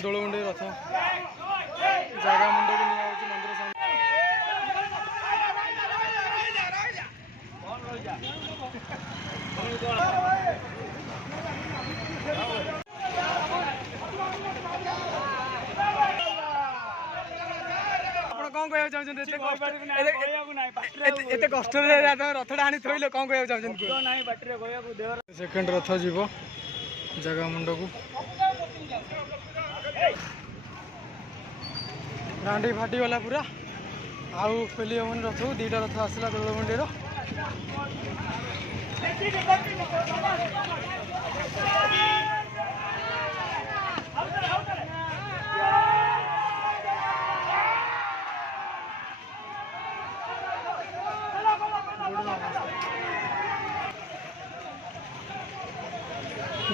दोलमुंडी रथ जगह मुंड को निया मंदिर सामने कौन कह कष्ट रथटा आनी थोल कौन कह सेकेंड रथ जीव जगह मुंड को डांडी फाटी गला पूरा आउ पेली हमन रथ दीटा रथ आसला दोलमुंडी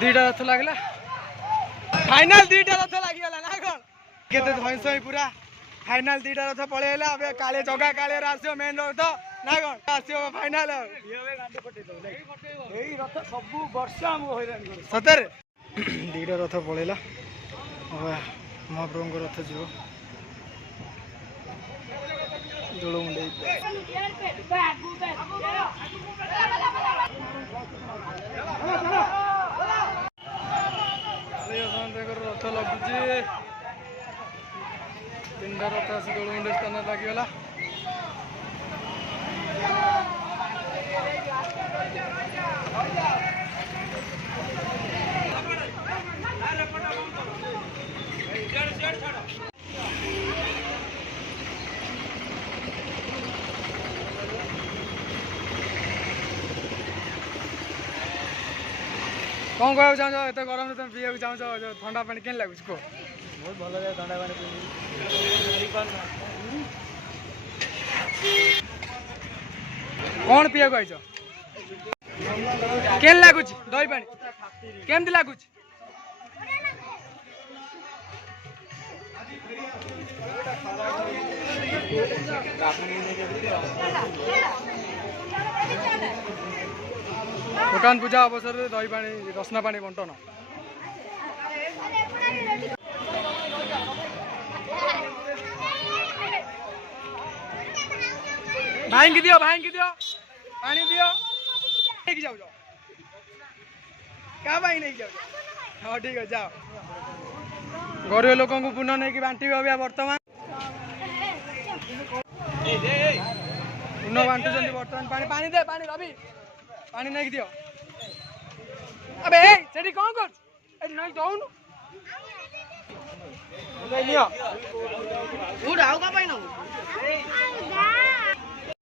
दीटा रथ लगला फाइनल दीटा रथ लगिगला ना कौन केते धइस पूरा फाइनल दीटा रथ पळेला अबे काले जगा काले आसियो मेन रथ ना कौन आसियो फाइनल एई रथ सब वर्ष हम होइरान कर सतर दीटा रथ पळेला वाह महाप्रभु को रथ जीव दोलमुंडी रथ लगुचे तीन रथ आसी दोलमुंडी स्थान लगिगला कौन कह चाहछ एत गरम तुम पीवा चाहछ ठंडा पानी केन लगुच को बहुत भल लगे ठंडा पानी कौन पीवा आइछ केन लगुच दही पानी केमती लगुच दुकान पूजा अवसर में दही पानी रसना पानी बंटन भाई की दियो पानी दियो नहीं जाओ क्या भाई नहीं जाओ हाँ ठीक है जाओ गरीब लोगों को पुनः नहीं कि बांटी अभी बर्तमान पुनः बांटुंट बर्तमान पानी पानी दे पानी रवि पानी नहीं दियो अबे सेठी कौन कर नहीं दौन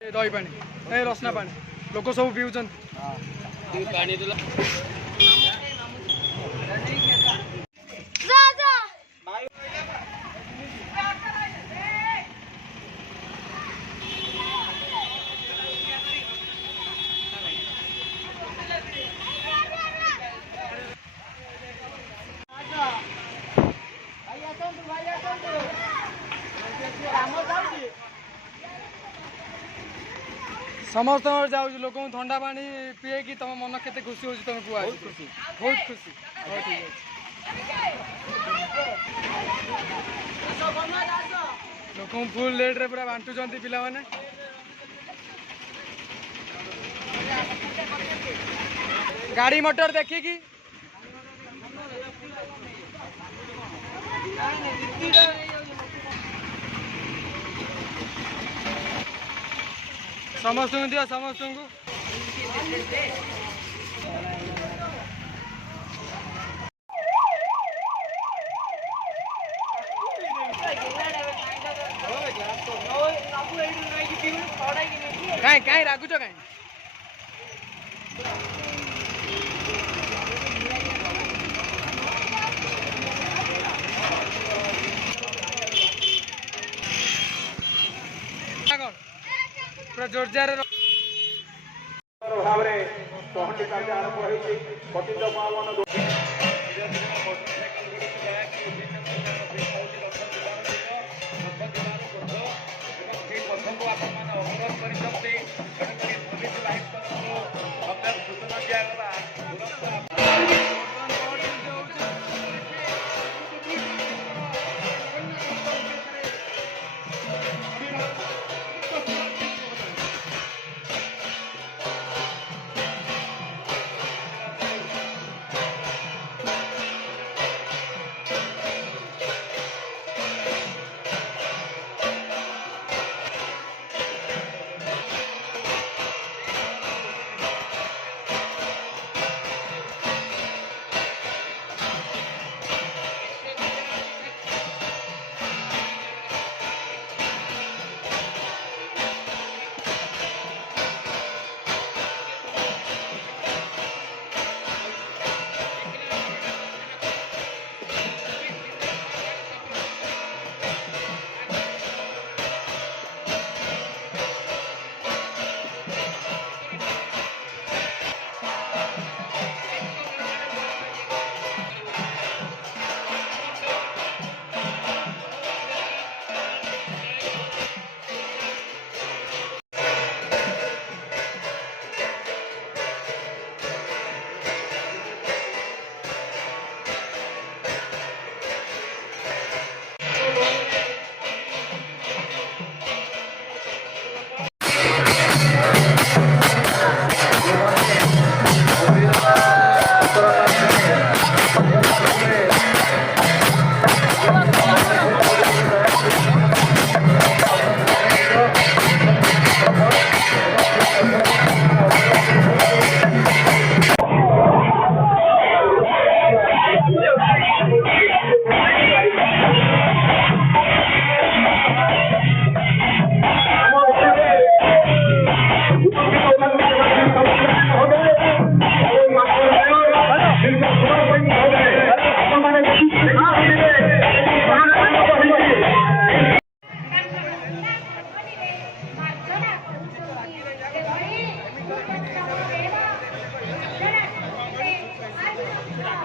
दही पानी रसना पानी लोक सब पीउछन समस्त जाऊ लोक ठंडा पानी पीए कि तुम मन के खुशी हो तुम कुआ बहुत खुशी ठीक है लोक फुल रेट रे पूरा बांटुंट पिला माने गाड़ी मोटर देखिकी समस्त दिया समस्त को कहीं राखुच कहीं पूरा जोरजार भाव में पहंडी कार्य आरंभ होती पतित पावन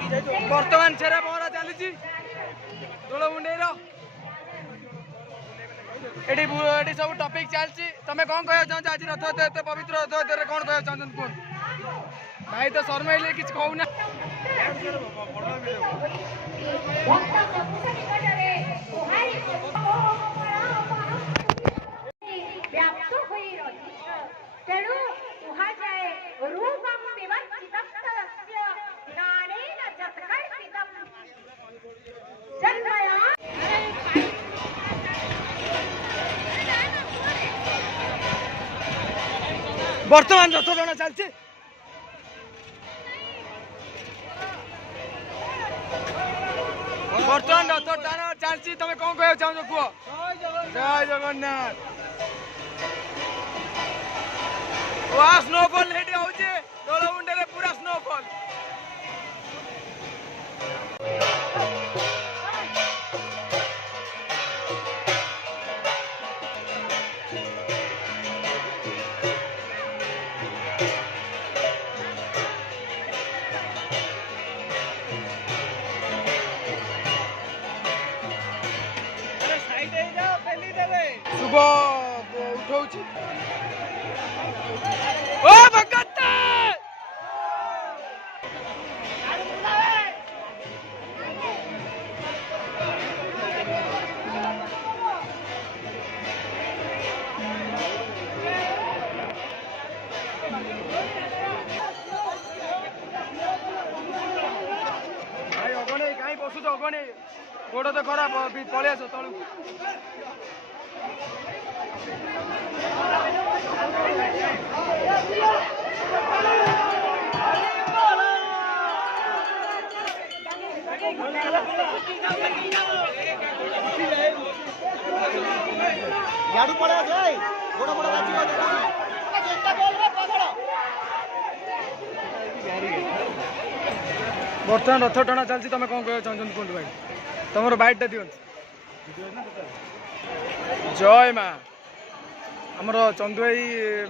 बर्तमान छेरा पहरा चली दोलमुंडेर एटी सब टॉपिक चलती तमें कौन कह चाहो आज रथयात्रा एत पवित्र रथयात्रा कौन कह चाहते कौन भाई तो शर्माइले कि कहूना बर्तमान रथ टଣା चलती बर्तमान रथ टଣା चलती तमें कौन कह चाहो कह जय जगन्नाथ वहाँ स्नोफॉल हेटी होचे दोलमुंडे रे पूरा स्नोफॉल शुभ उठाऊची ओ भगत भाई अगणे कहीं बसुच अगणे गोड़ तो खराब पलि आस तलू याडू पड़ा जाए गोड़ा गोड़ा बाजी हो चेष्टा बोल रे पकड़ बर्तमान रथ टଣା चलती तुम कौन कह चाहते कहतु भाई तुम बाइटा दिखाँ जय माँ आमर चंदू भाई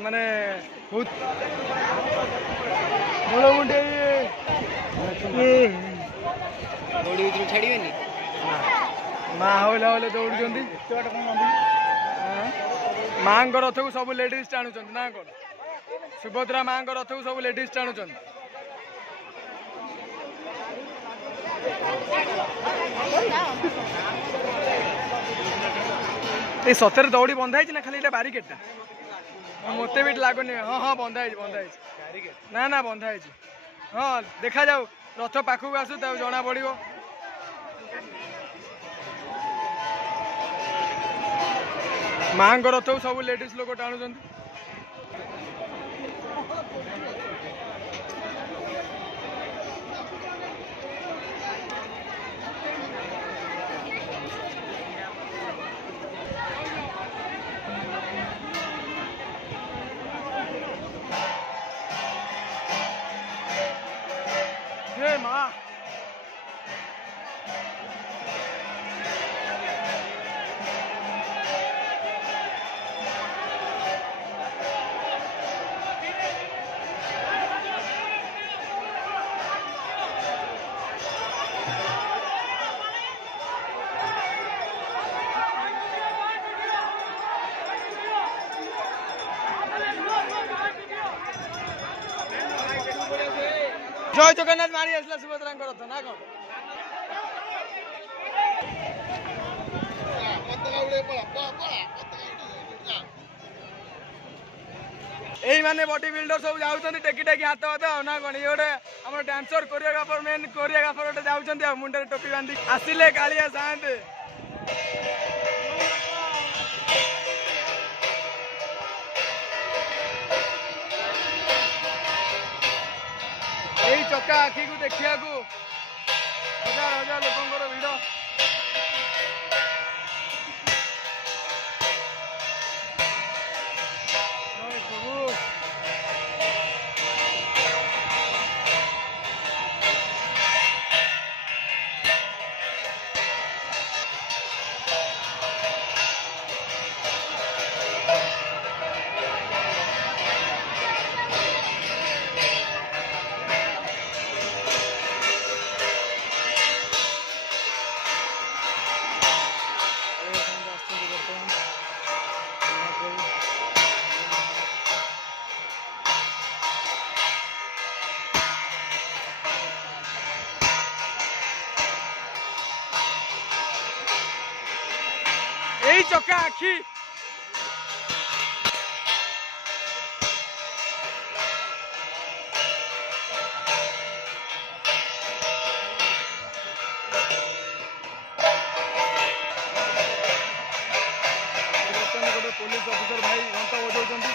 माने बहुत दोलमुंडे छाड़े माँ हौला हौले दौड़ माँ रथ को सब लेडीज टाणुंट ना कौन सुभद्रा माँ रथ को सब लेडीज टाणुंट ये सतरे दौड़ी बंधा ना खाली बारिकेटा मत भी लगुनि हाँ हाँ बंधा ना ना बंधा हाँ देखा जाऊ रथ पाखक आसू जना पड़ माँ रथ को सब लेडीज लोग टाणुंट माँ जय जगन्नाथ मारी आसला सुभद्रा रथ ना कौन यही माने बॉडी बिल्डर सब जाऊँ टेकी टेकी हाथ हाथ ना कौन ये गोटे आम डांसर कोरियोग्राफर मेन कोरियोग्राफर गोटे जाऊँ मुंडे टोपी बांधी आसिले कालिया साते यही चका आखि को देखा हजार हजार लोकर भिड़ चका आखि पुलिस ऑफिसर भाई घंटा बजाउछन्ती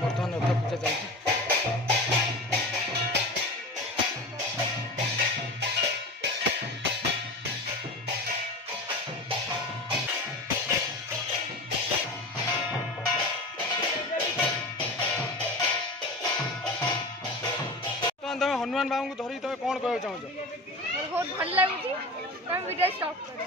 बर्तमान रथ पूजा चलती तुम हनुमान बाबू को धरी तुम कौन कहना चाहो बहुत भल लगुची वीडियो स्टॉप करो।